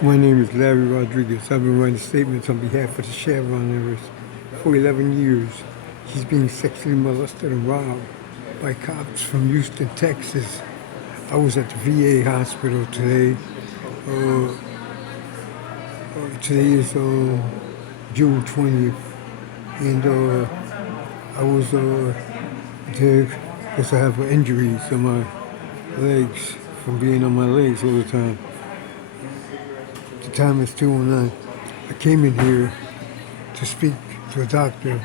My name is Larry Rodriguez. I've been writing statements on behalf of the Chevron heiress for 11 years. She's being sexually molested and robbed by cops from Houston, Texas. I was at the VA hospital today. Today is June 20th, and I was there because I have injuries on my legs from being on my legs all the time. The time is 2:09. I came in here to speak to a doctor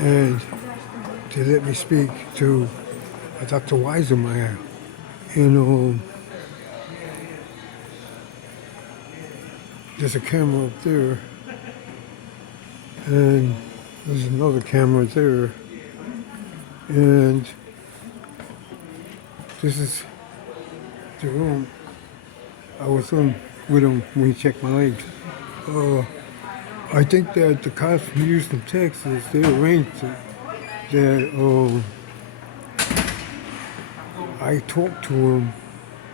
and to let me speak to Dr. Weisermeyer. And there's a camera up there, and there's another camera there, and this is the room I was in with him when he checked my legs. I think that the cops from Houston, Texas, they arranged it that I talked to him.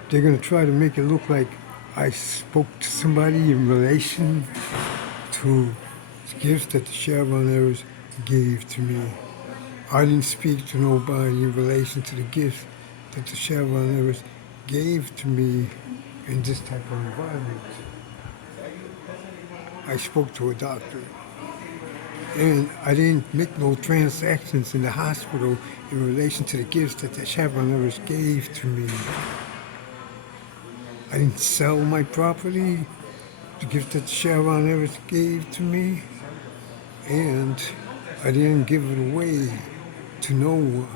They're going to try to make it look like I spoke to somebody in relation to gifts that the Chevron heirs gave to me. I didn't speak to nobody in relation to the gifts that the Chevron heirs gave to me in this type of environment. I spoke to a doctor. And I didn't make no transactions in the hospital in relation to the gifts that the Chevron heirs gave to me. I didn't sell my property, the gift that the Chevron heirs gave to me, and I didn't give it away to no one.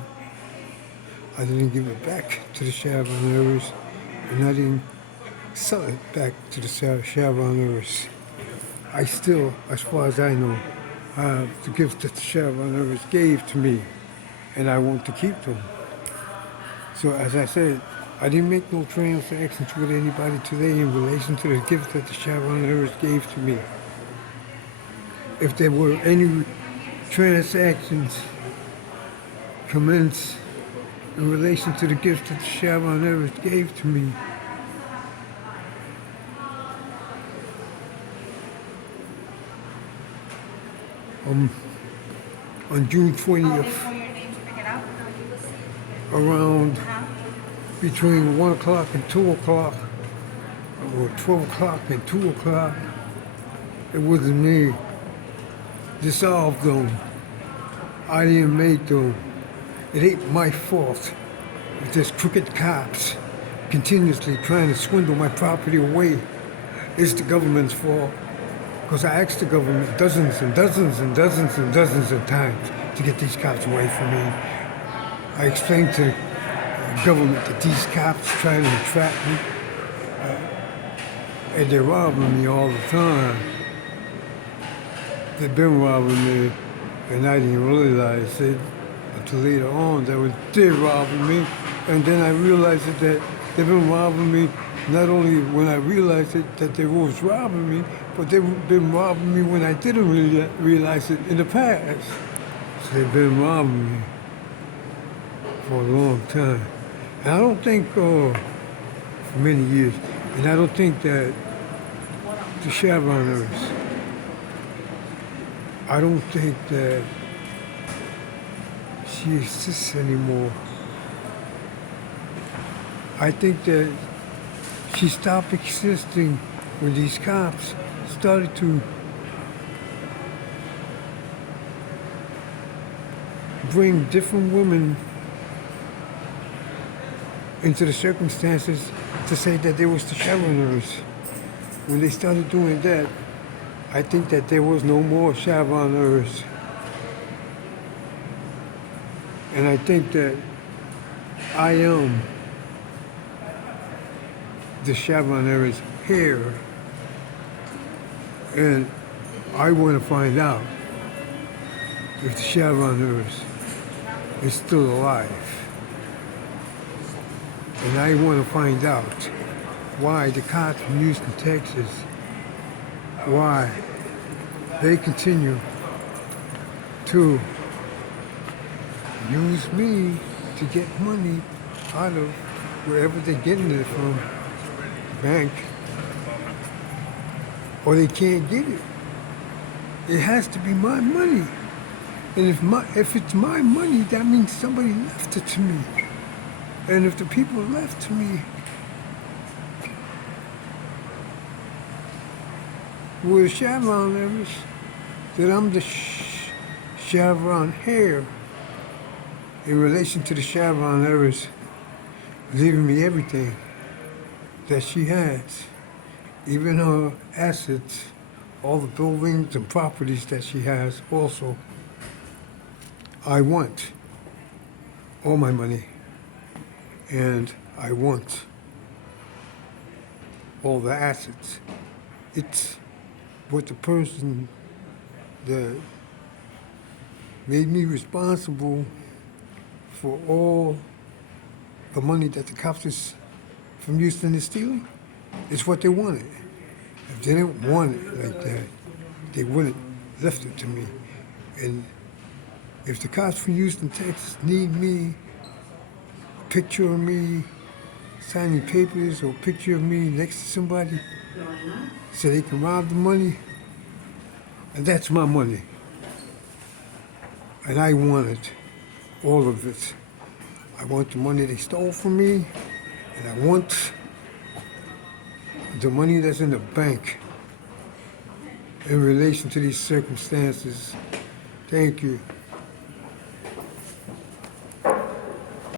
I didn't give it back to the Chevron heirs, and I didn't sell it back to the Chevron heirs. I still, as far as I know, have the gifts that the Chevron heirs gave to me, and I want to keep them. So as I said, I didn't make no transactions with anybody today in relation to the gifts that the Chevron heirs gave to me. If there were any transactions commenced in relation to the gifts that the Chevron heirs gave to me, on June 20th, around between 1 o'clock and 2 o'clock, or 12 o'clock and 2 o'clock, it wasn't me. Dissolved them. I didn't make them. It ain't my fault if there's crooked cops continuously trying to swindle my property away. It's the government's fault. Because I asked the government dozens and dozens and dozens and dozens of times to get these cops away from me. I explained to the government that these cops trying to trap me, and they're robbing me all the time. They've been robbing me, and I didn't realize it until later on that they're robbing me. And then I realized that they've been robbing me not only when I realized it that they was robbing me, but they've been robbing me when I didn't really realize it in the past. So they've been robbing me for a long time. And I don't think, for many years, and I don't think that the Chevron heirs, I don't think that she exists anymore. I think that she stopped existing when these cops started to bring different women into the circumstances to say that they was the Chevron heirs. When they started doing that, I think that there was no more Chevron heirs. And I think that I am the Chevron heirs here. And I want to find out if the Chevron heirs is still alive. And I want to find out why the cops from Houston, Texas, why they continue to use me to get money out of wherever they're getting it from, the bank, or they can't get it. It has to be my money. And if it's my money, that means somebody left it to me. And if the people left to me were the Chevron heirs, then I'm the Chevron heir in relation to the Chevron heirs, leaving me everything that she has, even her assets, all the buildings and properties that she has also. I want all my money, and I want all the assets. It's what the person that made me responsible for all the money that the cops from Houston is stealing. It's what they wanted. If they didn't want it like that, they wouldn't left it to me. And if the cops from Houston, Texas need me, a picture of me signing papers or a picture of me next to somebody so they can rob the money, and that's my money. And I want it, all of it. I want the money they stole from me, and I want the money that's in the bank in relation to these circumstances. Thank you.